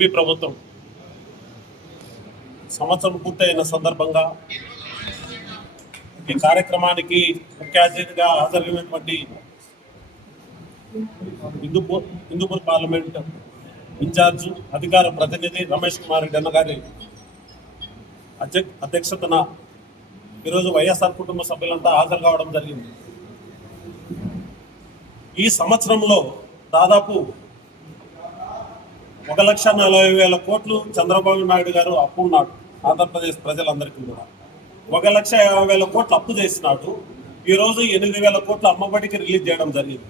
YCP ప్రభుత్వం సంవత్సరం పూర్తయిన సందర్భంగా ఈ కార్యక్రమానికి ముఖ్య అతిథిగా హాజరైనటువంటి హిందూపూర్ పార్లమెంట్ ఇన్ఛార్జ్ అధికార ప్రతినిధి రమేష్ కుమార్ రెడ్డి అన్న గారి అధ్యక్షతన ఈరోజు వైఎస్ఆర్ కుటుంబ సభ్యులంతా హాజరు కావడం జరిగింది. ఈ సంవత్సరంలో దాదాపు 1,40,000 కోట్లు చంద్రబాబు నాయుడు గారు అప్పు ఉన్నాడు. ఆంధ్రప్రదేశ్ ప్రజలందరికీ కూడా 1,50,000 కోట్లు అప్పు చేసినాడు. ఈరోజు 8,000 కోట్లు అమ్మబడికి రిలీజ్ చేయడం జరిగింది.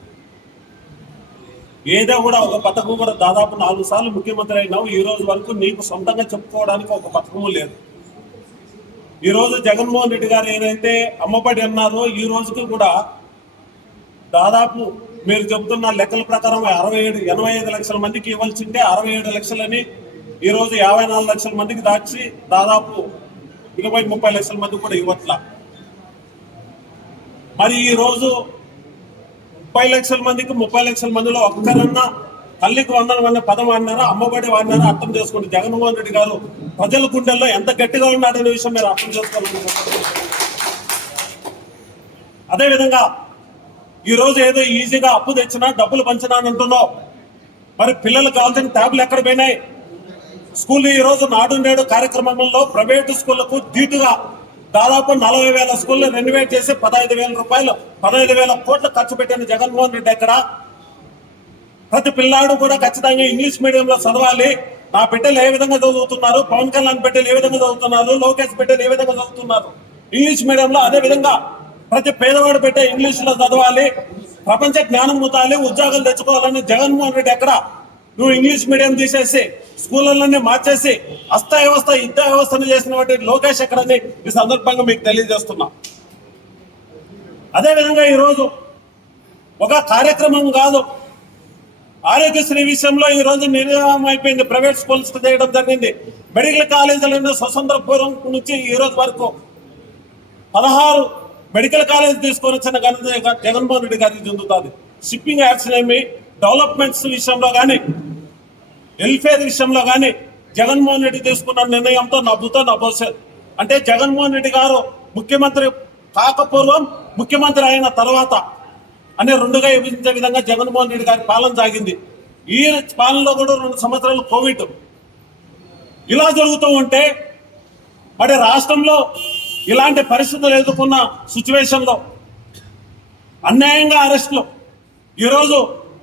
ఏదో కూడా ఒక పథకం కూడా దాదాపు 4 సార్లు ముఖ్యమంత్రి అయినావు, ఈ రోజు వరకు నీకు సొంతంగా చెప్పుకోవడానికి ఒక పథకము లేదు. ఈరోజు జగన్మోహన్ రెడ్డి గారు ఏదైతే అమ్మబడి అన్నారో ఈ రోజుకి కూడా దాదాపు మీరు చెబుతున్న లెక్కల ప్రకారం 85 లక్షల మందికి ఇవ్వాల్సింటే 67 లక్షలని ఈరోజు 54 లక్షల మందికి దాచి దాదాపు 20-30 లక్షల మంది కూడా ఇవ్వట్లా. మరి ఈరోజు 30 లక్షల మందికి 30 లక్షల మందిలో ఒక్కరన్నా తల్లికి వందనం అనే పదం వాడినారా, అమ్మబడి వాడినారా అర్థం చేసుకోండి. జగన్మోహన్ రెడ్డి గారు ప్రజల గుండెల్లో ఎంత గట్టిగా ఉన్నాడనే విషయం మీరు అర్థం చేసుకోవాలి. అదేవిధంగా ఈరోజు ఏదో ఈజీగా అప్పు తెచ్చినా డబ్బులు పంచినా అని అంటున్నావు. మరి పిల్లలకు కావాల్సిన ట్యాబ్లు ఎక్కడ పోయినాయి? స్కూల్ ఈరోజు నాడు నేడు కార్యక్రమంలో ప్రైవేటు స్కూళ్లకు ధీటుగా దాదాపు 40,000 స్కూళ్ళు రెనోవేట్ చేసి 15,000 రూపాయలు 15,000 కోట్లు ఖర్చు పెట్టిన జగన్మోహన్ రెడ్డి ఎక్కడ? ప్రతి పిల్లాడు కూడా ఖచ్చితంగా ఇంగ్లీష్ మీడియంలో చదవాలి. నా బిడ్డలు ఏ విధంగా చదువుతున్నారు, పవన్ కళ్యాణ్ బిడ్డలు ఏ విధంగా చదువుతున్నారు, లోకేష్ బిడ్డలు ఏ విధంగా చదువుతున్నారు ఇంగ్లీష్ మీడియంలో. అదే విధంగా ప్రతి పేదవాడు బిడ్డ ఇంగ్లీష్ లో చదవాలి, ప్రపంచ జ్ఞానం పొందాలి, ఉద్యోగాలు తెచ్చుకోవాలని జగన్మోహన్ రెడ్డి ఎక్కడ? నువ్వు ఇంగ్లీష్ మీడియం తీసేసి స్కూళ్ళన్నీ మార్చేసి అస్థ వ్యవస్థ యుద్ధ వ్యవస్థను చేసినటువంటి లోకేష్ ఎక్కడని ఈ సందర్భంగా మీకు తెలియజేస్తున్నా. అదేవిధంగా ఈరోజు ఒక కార్యక్రమం కాదు, ఆరోగ్యశ్రీ విషయంలో ఈ రోజు నిర్ణయం అయిపోయింది. ప్రైవేట్ స్కూల్స్ చేయడం జరిగింది. మెడికల్ కాలేజీలను స్వతంత్ర పూర్వం నుంచి ఈ రోజు వరకు 16 మెడికల్ కాలేజ్ తీసుకొని వచ్చిన ఘనత జగన్మోహన్ రెడ్డి గారికి చెందుతుంది. షిప్పింగ్ యాక్షన్ ఏమి, డెవలప్మెంట్స్ విషయంలో కానీ, వెల్ఫేర్ విషయంలో కానీ జగన్మోహన్ రెడ్డి తీసుకున్న నిర్ణయంతో నవ్వుతో నవ్వోసేది. అంటే జగన్మోహన్ రెడ్డి గారు ముఖ్యమంత్రి కాకపూర్వం, ముఖ్యమంత్రి అయిన తర్వాత అనే రెండుగా విభజించే విధంగా జగన్మోహన్ రెడ్డి గారి పాలన సాగింది. ఈ పాలనలో కూడా 2 సంవత్సరాలు కోవిడ్ ఇలా జరుగుతూ ఉంటే మరి రాష్ట్రంలో ఇలాంటి పరిస్థితులు ఎదుర్కొన్న సిచ్యువేషన్లో అన్యాయంగా అరెస్టులు, ఈరోజు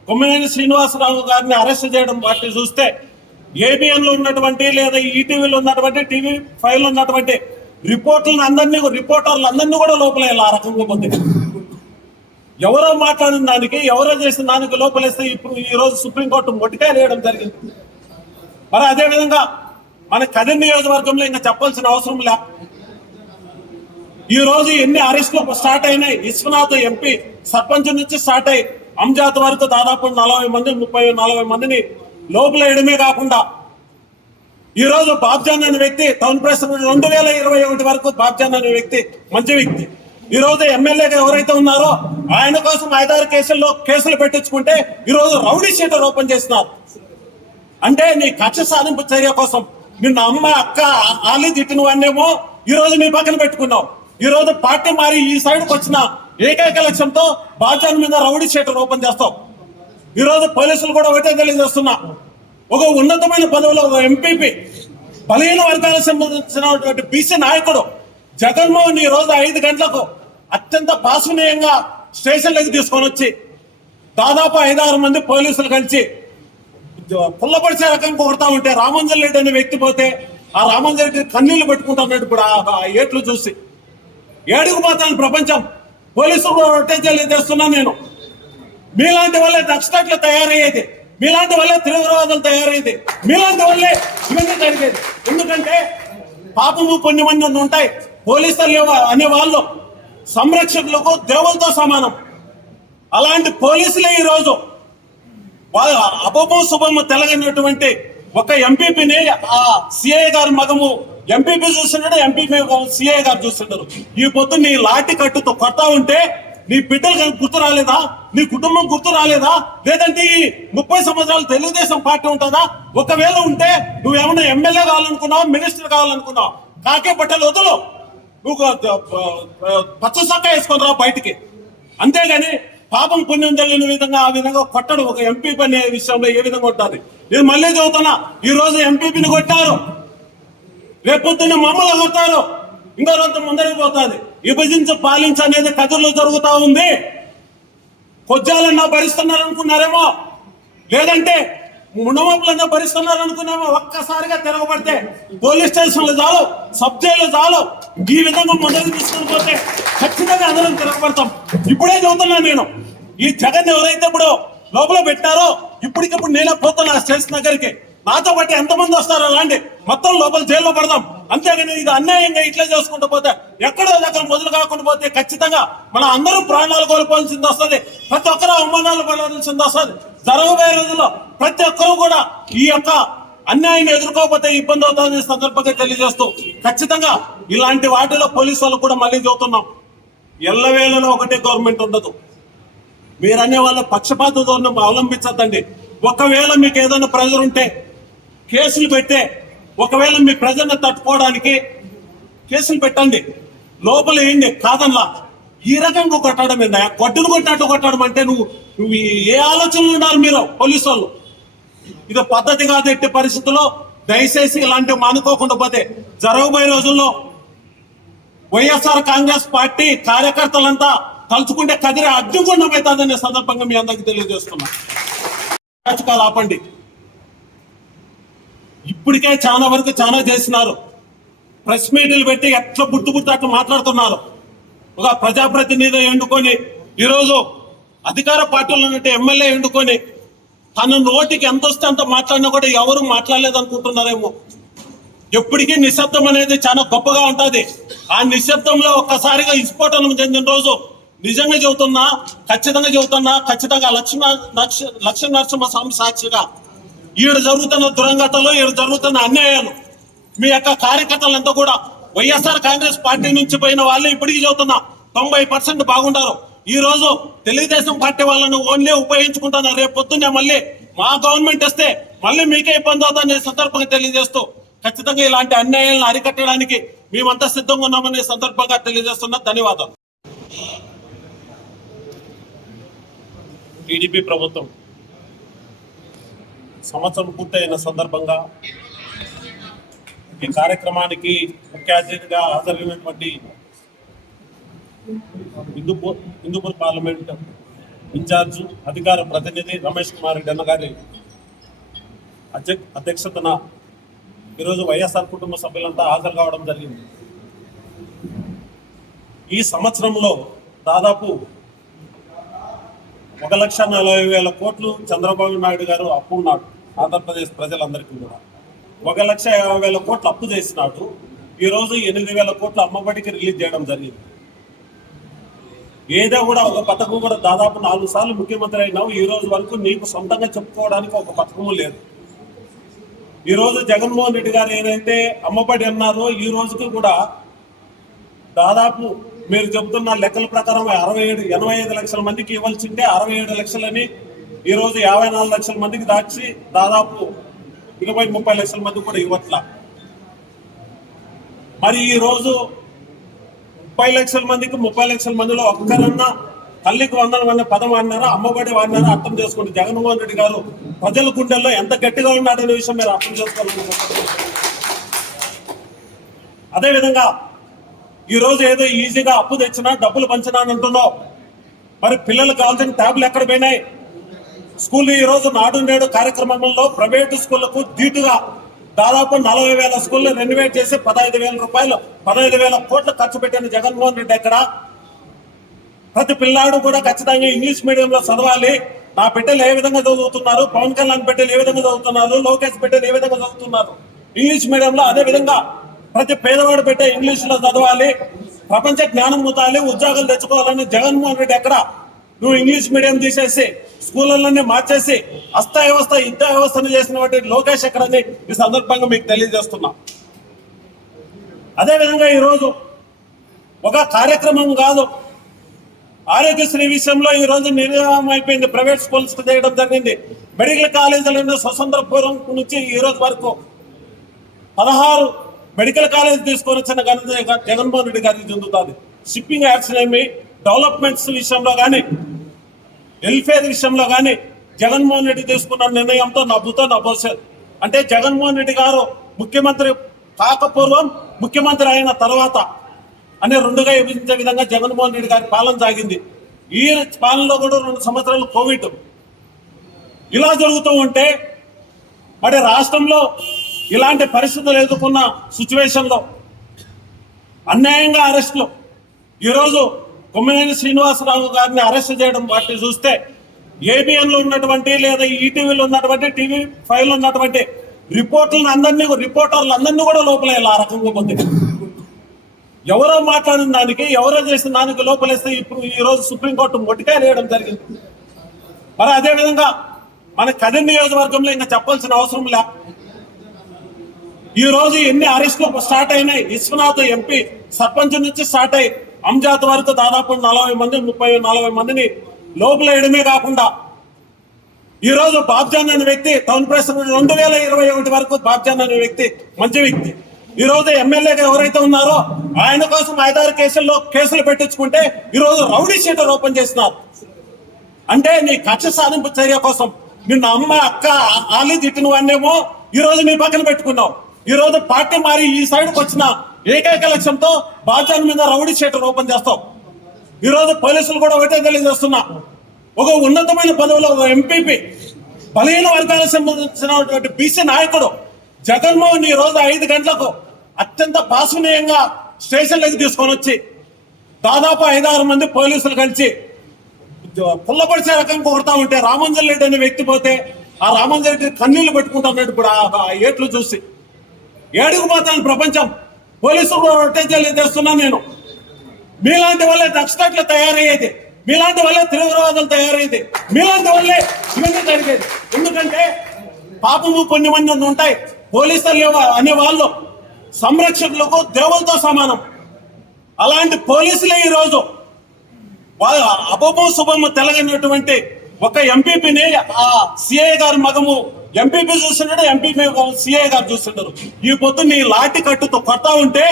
కొమ్మినేని శ్రీనివాసరావు గారిని అరెస్ట్ చేయడం వాటిని చూస్తే ఏబిఎన్లో ఉన్నటువంటి లేదా ఈటీవీలో ఉన్నటువంటి TV5 లో ఉన్నటువంటి రిపోర్టర్లు అందరినీ కూడా లోపల ఆ రకంగా పొంది ఎవరో మాట్లాడిన దానికి, ఎవరో చేసిన దానికి లోపలేస్తే ఇప్పుడు ఈరోజు సుప్రీంకోర్టు మొట్టికాయ వేయడం జరిగింది. మరి అదేవిధంగా మన కదిరి నియోజకవర్గంలో ఇంకా చెప్పాల్సిన అవసరం లే. ఈ రోజు ఎన్ని అరెస్టులు స్టార్ట్ అయినాయి. విశ్వనాథ్ ఎంపీ సర్పంచ్ నుంచి స్టార్ట్ అయ్యి అంజాద్ వరకు దాదాపు 40 మంది 30-40 మందిని లోపల వేయడమే కాకుండా ఈరోజు బాబ్జాన్ అనే వ్యక్తి టౌన్ ప్రెసిడెంట్ 2021 వరకు బాబ్జాన్ అనే వ్యక్తి మంచి వ్యక్తి. ఈ రోజు ఎమ్మెల్యేగా ఎవరైతే ఉన్నారో ఆయన కోసం 5-6 కేసులు పెట్టించుకుంటే ఈరోజు రౌడీ షీటర్ ఓపెన్ చేస్తున్నారు. అంటే నీ కక్ష సాధింపు చర్య కోసం నిన్న అమ్మ అక్క ఆలి తిట్టిన వాడినేమో ఈ రోజు నీ పక్కన పెట్టుకున్నావు. ఈ రోజు పార్టీ మారి ఈ సైడ్కి వచ్చిన ఏకైక లక్ష్యంతో బాబ్జాన్ మీద రౌడీ షీటర్ ఓపెన్ చేస్తావు. ఈ రోజు పోలీసులు కూడా ఒకటే తెలియజేస్తున్నా, ఒక ఉన్నతమైన పదవిలో ఒక ఎంపీపీ బలహీన వర్గాలకు సంబంధించినటువంటి బీసీ నాయకుడు జగన్మోహన్ ఈ రోజు 5 గంటలకు అత్యంత పాశనీయంగా స్టేషన్లోకి తీసుకొని వచ్చి దాదాపు 5-6 మంది పోలీసులు కలిసి పుల్లపడిచే రకంగా కొడతా ఉంటే రామంజన్ రెడ్డి అనే వ్యక్తి పోతే ఆ రామంజన్ రెడ్డి కన్నీళ్లు పెట్టుకుంటున్నాడు. ఇప్పుడు ఆ ఏట్లు చూసి ఏడుగు పోతాను ప్రపంచం. పోలీసులు కూడా రొట్టె తెలియజేస్తున్నా నేను, మీలాంటి వల్లే నక్సలైట్లు తయారయ్యేది, మీలాంటి వల్లే తీవ్రవాదులు తయారయ్యేది, మీలాంటి వల్లే ఇవన్నీ జరిగేది. ఎందుకంటే పాపము పుణ్యమని ఉంటాయి. పోలీసులు అనే వాళ్ళు సంరక్షకులకు దేవులతో సమానం. అలాంటి పోలీసులే ఈరోజు అపము శుభము తెలగనటువంటి ఒక ఎంపీపీని ఆ సిఐ గారి మగము ఎంపీపీ చూస్తున్నాడు, ఎంపీపీ సిఐ గారు చూస్తున్నారు. ఈ పొద్దు నీ లాఠీ కట్టుతో కొడతా ఉంటే నీ బిడ్డలు గుర్తు రాలేదా? నీ కుటుంబం గుర్తు రాలేదా? లేదంటే ఈ 30 సంవత్సరాలు తెలుగుదేశం పార్టీ ఉంటుందా? ఒకవేళ ఉంటే నువ్వేమన్నా ఎమ్మెల్యే కావాలనుకున్నావు, మినిస్టర్ కావాలనుకున్నావు, కాకే బట్టలు వదులు, నువ్వు పచ్చ సొక్క వేసుకొని రా బయటికి. అంతేగాని పాపం పుణ్యం తెలియని విధంగా ఆ విధంగా కొట్టడు. ఒక ఎంపీ పని విషయంలో ఏ విధంగా ఉంటుంది? నేను మళ్ళీ చదువుతున్నా, ఈ రోజు ఎంపీపీని కొట్టారు, రేపొద్దున్న మమ్మల్ని కొడతారు, ఇంకో రోజు ముందరికి పోతుంది. విభజించి పాలించి అనేది కథల్లో జరుగుతూ ఉంది. కొజ్జాలన్నా భరిస్తున్నారు అనుకున్నారేమో, లేదంటే మునమపులన్నా భరిస్తున్నారు అనుకున్నామో. ఒక్కసారిగా తిరగబడితే పోలీస్ స్టేషన్లు చాలు, సబ్ జైలు చాలు. ఈ విధంగా మొదలు తీసుకుని పోతే ఖచ్చితంగా అందరం తిరగబడతాం. ఇప్పుడే చదువుతున్నా నేను, ఈ జగన్ ఎవరైతే ఇప్పుడు లోపల పెట్టారో ఇప్పటికిప్పుడు నేనే పోతున్నా స్టేషన్ దగ్గరికి. నాతో బట్టి ఎంతమంది వస్తారో అలాంటి మొత్తం లోపల జైల్లో పడదాం. అంతేగాని ఇది అన్యాయంగా ఇట్లా చేసుకుంటూ పోతే, ఎక్కడో దగ్గర మొదలు కాకుండా పోతే ఖచ్చితంగా మన అందరూ ప్రాణాలు కోల్పోవాల్సింది వస్తుంది. ప్రతి ఒక్కరూ అవమానాలు పడాల్సింది వస్తుంది. జరగబోయే రోజుల్లో ప్రతి ఒక్కరూ కూడా ఈ యొక్క అన్యాయాన్ని ఎదుర్కోకపోతే ఇబ్బంది అవుతుందని సందర్భంగా తెలియజేస్తూ, ఖచ్చితంగా ఇలాంటి వాటిలో పోలీసు వాళ్ళు కూడా మళ్ళీ చెబుతున్నాం, ఎల్లవేళలో ఒకటే గవర్నమెంట్ ఉండదు. మీరనే వాళ్ళ పక్షపాత ధోరణి అవలంబించద్దండి. ఒకవేళ మీకు ఏదైనా ప్రెజర్ ఉంటే కేసులు పెట్టే, ఒకవేళ మీ ప్రజలను తట్టుకోవడానికి కేసులు పెట్టండి, లోపల వేయండి, కాదనలా. ఈ రకంగా కొట్టడం ఏందా? గొడ్డును కొట్టినట్టు కొట్టడం అంటే నువ్వు ఏ ఆలోచనలు ఉన్నారు మీరు పోలీసు వాళ్ళు? ఇది పద్ధతి కాదు. ఎట్టి పరిస్థితుల్లో దయచేసి ఇలాంటివి మానుకోకుండా పోతే జరగబోయే రోజుల్లో వైఎస్ఆర్ కాంగ్రెస్ పార్టీ కార్యకర్తలంతా తలుచుకుంటే కదిరి అగ్నిగుండం అవుతుందనే సందర్భంగా మీ అందరికి తెలియజేస్తున్నా. ఆపండి. ఇప్పటికే చాలా వరకు చాలా చేసినారు. ప్రెస్ మీట్లు పెట్టి ఎట్లా గుర్తు అట్లా మాట్లాడుతున్నారు. ఒక ప్రజాప్రతినిధి ఎండుకొని ఈరోజు అధికార పార్టీలో ఉన్నట్టు ఎమ్మెల్యే ఎండుకొని తన నోటికి ఎంత వస్తే అంత మాట్లాడినా కూడా ఎవరు మాట్లాడలేదు అనుకుంటున్నారేమో. ఎప్పటికీ నిశ్శబ్దం అనేది చాలా గొప్పగా ఉంటుంది. ఆ నిశ్శబ్దంలో ఒక్కసారిగా విస్ఫోటనం చెందిన రోజు నిజంగా చెబుతున్నా, ఖచ్చితంగా లక్ష్మీ నరసింహస్వామి సాక్షిగా ఈడు జరుగుతున్న దురంగతలు, ఈడు జరుగుతున్న అన్యాయాలు మీ యొక్క కార్యకర్తలంతా కూడా వైఎస్ఆర్ కాంగ్రెస్ పార్టీ నుంచి పోయిన వాళ్ళు ఇప్పటికీ చెబుతున్నా 90% బాగుంటారు. ఈ రోజు తెలుగుదేశం పార్టీ వాళ్ళను ఓన్లీ ఉపయోగించుకుంటున్నారు. రేపు పొద్దున్నే మళ్ళీ మా గవర్నమెంట్ వస్తే మళ్ళీ మీకే ఇబ్బంది అవుతుందనే సందర్భంగా తెలియజేస్తూ, ఖచ్చితంగా ఇలాంటి అన్యాయాలను అరికట్టడానికి మేమంతా సిద్ధంగా ఉన్నామనే సందర్భంగా తెలియజేస్తున్నా. ధన్యవాదాలు. టీడీపీ ప్రభుత్వం సంవత్సరం పూర్తయిన సందర్భంగా ఈ కార్యక్రమానికి ముఖ్య అతిథిగా హాజరైనటువంటి హిందూపూర్ పార్లమెంట్ ఇన్ఛార్జ్ అధికార ప్రతినిధి రమేష్ కుమార్ రెడ్డి అన్న గారి అధ్యక్షతన ఈరోజు వైఎస్ఆర్ కుటుంబ సభ్యులంతా హాజరు కావడం జరిగింది. ఈ సంవత్సరంలో దాదాపు 1,40,000 కోట్లు చంద్రబాబు నాయుడు గారు అప్పు ఉన్నాడు. ఆంధ్రప్రదేశ్ ప్రజలందరికీ కూడా 1,50,000 కోట్లు అప్పు చేసినాడు. ఈరోజు 8,000 కోట్లు అమ్మబడికి రిలీజ్ చేయడం జరిగింది. ఏదో కూడా ఒక పథకం కూడా దాదాపు 4 సార్లు ముఖ్యమంత్రి అయినావు, ఈ రోజు వరకు నీకు సొంతంగా చెప్పుకోవడానికి ఒక పథకము లేదు. ఈ రోజు జగన్మోహన్ రెడ్డి గారు ఏదైతే అమ్మబడి అన్నారో ఈ రోజుకి కూడా దాదాపు మీరు చెబుతున్న లెక్కల ప్రకారం 85 లక్షల మందికి ఇవ్వాల్సిందే 67 లక్షలని ఈ రోజు 54 లక్షల మందికి దాచి దాదాపు 20-30 లక్షల మంది కూడా ఇవ్వట్లా. మరి ఈ రోజు 30 లక్షల మందికి 30 లక్షల మందిలో ఒక్కరన్నా తల్లికి వందనం అనే పదం వాడినారా, అమ్మబడి వాడినారా అర్థం చేసుకోండి. జగన్మోహన్ రెడ్డి గారు ప్రజల గుండెల్లో ఎంత గట్టిగా ఉన్నాడనే విషయం మీరు అర్థం చేసుకోవాలి. అదేవిధంగా ఈ రోజు ఏదో ఈజీగా అప్పు తెచ్చినా డబ్బులు పంచినా అని అంటున్నావు. మరి పిల్లలకు కావాల్సిన ట్యాబ్లు ఎక్కడ పోయినాయి? స్కూల్ ఈ రోజు నాడు నేడు కార్యక్రమంలో ప్రైవేటు స్కూళ్లకు ధీటుగా దాదాపు 40,000 స్కూళ్ళు రెనోవేట్ చేసి 15,000 కోట్లు ఖర్చు పెట్టిన జగన్మోహన్ రెడ్డి ఎక్కడ? ప్రతి పిల్లాడు కూడా ఖచ్చితంగా ఇంగ్లీష్ మీడియంలో చదవాలి. నా బిడ్డలు ఏ విధంగా చదువుతున్నారు, పవన్ కళ్యాణ్ బిడ్డలు ఏ విధంగా చదువుతున్నారు, లోకేష్ బిడ్డలు ఏ విధంగా చదువుతున్నారు ఇంగ్లీష్ మీడియంలో. అదే విధంగా ప్రతి పేదవాడు బిడ్డ ఇంగ్లీష్ లో చదవాలి, ప్రపంచ జ్ఞానం పొందాలి, ఉద్యోగాలు తెచ్చుకోవాలని జగన్మోహన్ రెడ్డి ఎక్కడ? నువ్వు ఇంగ్లీష్ మీడియం తీసేసి స్కూళ్ళన్నీ మార్చేసి యుద్ధ వ్యవస్థను చేసిన వాటి లోకేష్ ఎక్కడని ఈ సందర్భంగా మీకు తెలియజేస్తున్నా. అదేవిధంగా ఈరోజు ఒక కార్యక్రమం కాదు, ఆరోగ్యశ్రీ విషయంలో ఈ రోజు నిర్ణయం అయిపోయింది, ప్రైవేట్ స్కూల్స్ చేయడం జరిగింది. మెడికల్ కాలేజీలను స్వతంత్ర పూర్వం నుంచి ఈ రోజు వరకు 16 మెడికల్ కాలేజ్ తీసుకొని వచ్చిన ఘనత జగన్మోహన్ రెడ్డి గారికి చెందుతుంది. షిప్పింగ్ యాక్షన్ ఏమి, డెవలప్మెంట్స్ విషయంలో కానీ, వెల్ఫేర్ విషయంలో కానీ జగన్మోహన్ రెడ్డి తీసుకున్న నిర్ణయంతో నవ్వుతో నవ్వోసేది. అంటే జగన్మోహన్ రెడ్డి గారు ముఖ్యమంత్రి కాకపూర్వం, ముఖ్యమంత్రి అయిన తర్వాత అనే రెండుగా విభజించే విధంగా జగన్మోహన్ రెడ్డి గారి పాలన సాగింది. ఈ పాలనలో కూడా 2 సంవత్సరాలు కోవిడ్. ఇలా జరుగుతూ ఉంటే మరి రాష్ట్రంలో ఇలాంటి పరిస్థితులు ఎదుర్కొన్న సిచ్యువేషన్లో అన్యాయంగా అరెస్టులు, ఈరోజు కొమ్మినేని శ్రీనివాసరావు గారిని అరెస్ట్ చేయడం వాటిని చూస్తే ఏబిఎన్లో ఉన్నటువంటి లేదా ఈటీవీలో ఉన్నటువంటి టీవీ5లో ఉన్నటువంటి రిపోర్టర్లు అందరినీ కూడా లోపల ఆ రకంగా పొందింది. ఎవరో మాట్లాడిన దానికి, ఎవరో చేసిన దానికి లోపలేస్తే ఇప్పుడు ఈ రోజు సుప్రీంకోర్టు మొట్టికాయలు వేయడం జరిగింది. మరి అదేవిధంగా మన కదిరి నియోజకవర్గంలో ఇంకా చెప్పాల్సిన అవసరం లే. ఈ రోజు ఎన్ని అరెస్టులు స్టార్ట్ అయినాయి. విశ్వనాథ్ ఎంపీ సర్పంచ్ నుంచి స్టార్ట్ అయ్యి అంజాద్ వరకు దాదాపు 40 మంది 30-40 మందిని లోపల వేయడమే కాకుండా ఈ రోజు బాబ్జాన్ అనే వ్యక్తి టౌన్ ప్రెసిడెంట్ 2021 వరకు బాబ్జాన్ అనే వ్యక్తి మంచి వ్యక్తి. ఈ రోజు ఎమ్మెల్యేగా ఎవరైతే ఉన్నారో ఆయన కోసం 5-6 కేసులు పెట్టించుకుంటే ఈ రోజు రౌడీ షీటర్ ఓపెన్ చేస్తున్నారు. అంటే నీ కక్ష సాధింపు చర్య కోసం నిన్న అమ్మ అక్క ఆలి తిట్టిన వాడినేమో ఈ రోజు నీ పక్కన పెట్టుకున్నావు. ఈ రోజు పార్టీ మారి ఈ సైడ్కి వచ్చిన ఏకైక లక్ష్యంతో బాబ్జాన్ మీద రౌడీ షీటర్ ఓపెన్ చేస్తావు. ఈ రోజు పోలీసులు కూడా ఒకటే తెలియజేస్తున్నా, ఒక ఉన్నతమైన పదవిలో ఒక ఎంపీపీ బలహీన వర్గాలకు సంబంధించినటువంటి బీసీ నాయకుడు జగన్మోహన్ ఈ రోజు 5 గంటలకు అత్యంత పాశనీయంగా స్టేషన్లోకి తీసుకొని వచ్చి దాదాపు 5-6 మంది పోలీసులు కలిసి పుల్లపడిచే రకంగా కొడతా ఉంటే రామంజన్ రెడ్డి అనే వ్యక్తి పోతే ఆ రామంజన్ రెడ్డి కన్నీళ్లు పెట్టుకుంటున్నాడు. ఇప్పుడు ఆ ఏట్లు చూసి ఏడుకుపోతాను ప్రపంచం. పోలీసులు కూడా రొట్టె తెలియజేస్తున్నా నేను, మీలాంటి వల్లే నక్సలైట్లు తయారయ్యేది, మీలాంటి వల్లే తీవ్రవాదులు తయారయ్యేది, మీలాంటి వల్లే ఇవన్నీ జరిగేది. ఎందుకంటే పాపము పుణ్యమని ఉంటాయి. పోలీసులు అనే వాళ్ళు సంరక్షకులకు దేవులతో సమానం. అలాంటి పోలీసులే ఈరోజు వాళ్ళ అపము శుభము తెలగనటువంటి ఒక ఎంపీపీని ఆ సిఐ గారి మగము ఎంపీపీ చూస్తున్నాడు, ఎంపీపీ సిఐ గారు చూస్తున్నారు. ఈ పొద్దు నీ లాఠీ కట్టుతో కొడతా ఉంటే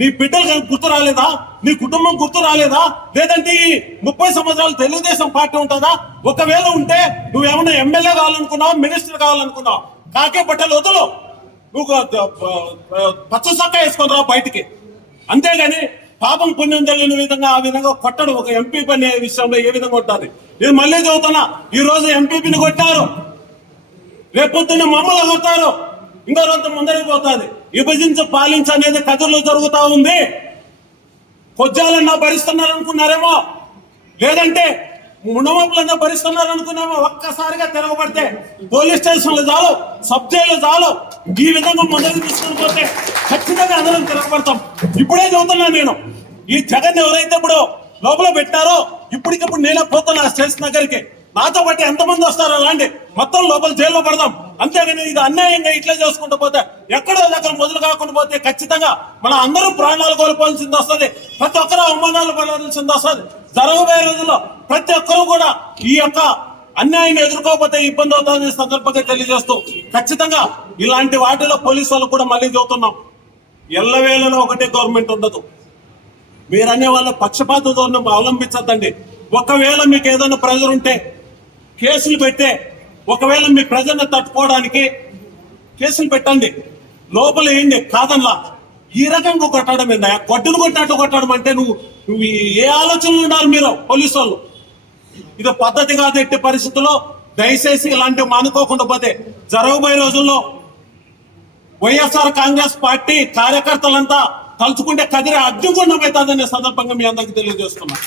నీ బిడ్డలు గుర్తు రాలేదా? నీ కుటుంబం గుర్తు రాలేదా? లేదంటే ఈ 30 సంవత్సరాలు తెలుగుదేశం పార్టీ ఉంటుందా? ఒకవేళ ఉంటే నువ్వేమన్నా ఎమ్మెల్యే కావాలనుకున్నావు, మినిస్టర్ కావాలనుకున్నావు, కాకే బట్టలు వదులు, నువ్వు పచ్చ సొక్క వేసుకొని రా బయటికి. అంతేగాని పాపం పుణ్యం తెలియని విధంగా ఆ విధంగా కొట్టడం ఒక ఎంపీ అనే విషయంలో ఏ విధంగా ఉంటుంది? నేను మళ్ళీ చదువుతున్నా, ఈ రోజు ఎంపీపీని కొట్టారు, రేపొద్దున మమ్మల్ని కొడతారు, ఇంకో రోజు ముందరికి పోతుంది. విభజించి పాలించి అనేది కథలో జరుగుతూ ఉంది. కొజ్జాలన్నా భరిస్తున్నారు అనుకున్నారేమో, లేదంటే మునమపులన్నా భరిస్తున్నారు అనుకున్నామో. ఒక్కసారిగా తిరగబడితే పోలీస్ స్టేషన్లు చాలు, సబ్ జైలు చాలు, ఈ విధంగా ముందరికి తీసుకుని పోతే ఖచ్చితంగా అందరం తిరగబడతాం. ఇప్పుడే చదువుతున్నా నేను, ఈ జగన్ ఎవరైతే ఇప్పుడు లోపల పెట్టారో ఇప్పటికిప్పుడు నేనే పోతున్నా స్టేషన్ దగ్గరికి. నాతో పాటు ఎంతమంది వస్తారో అలాంటి మొత్తం లోపల జైల్లో పడదాం. అంతేగాని ఇది అన్యాయంగా ఇట్లా చేసుకుంటూ పోతే ఎక్కడో దగ్గర మొదలు కాకుండా పోతే ఖచ్చితంగా మన అందరూ ప్రాణాలు కోల్పోవాల్సింది వస్తుంది, ప్రతి ఒక్కరూ అవమానాలు పడాల్సింది వస్తుంది. జరగబోయే రోజుల్లో ప్రతి ఒక్కరూ కూడా ఈ యొక్క అన్యాయాన్ని ఎదుర్కోకపోతే ఇబ్బంది అవుతుందని సందర్భంగా తెలియజేస్తూ, ఖచ్చితంగా ఇలాంటి వాటిలో పోలీసు వాళ్ళు కూడా మళ్ళీ చెబుతున్నాం, ఎల్లవేళలో ఒకటే గవర్నమెంట్ ఉండదు. మీరనే వాళ్ళ పక్షపాత ధోరణి అవలంబించద్దండి. ఒకవేళ మీకు ఏదైనా ప్రెజర్ ఉంటే కేసులు పెట్టే, ఒకవేళ మీ ప్రజలను తట్టుకోవడానికి కేసులు పెట్టండి, లోపల ఏంటి కాదల్లా. ఈ రకంగా కొట్టడం ఏందా? గొడ్డును కొట్టినట్టు కొట్టడం అంటే నువ్వు ఏ ఆలోచనలు ఉన్నారు మీరు పోలీసు వాళ్ళు? ఇది పద్ధతి కాదు. ఎట్టి పరిస్థితుల్లో దయచేసి ఇలాంటివి మానుకోకుండా పోతే జరగబోయే రోజుల్లో వైఎస్ఆర్ కాంగ్రెస్ పార్టీ కార్యకర్తలంతా తలుచుకుంటే కదిరి అడ్డుగుండం అవుతుందనే సందర్భంగా మీ అందరికీ తెలియజేస్తున్నాం.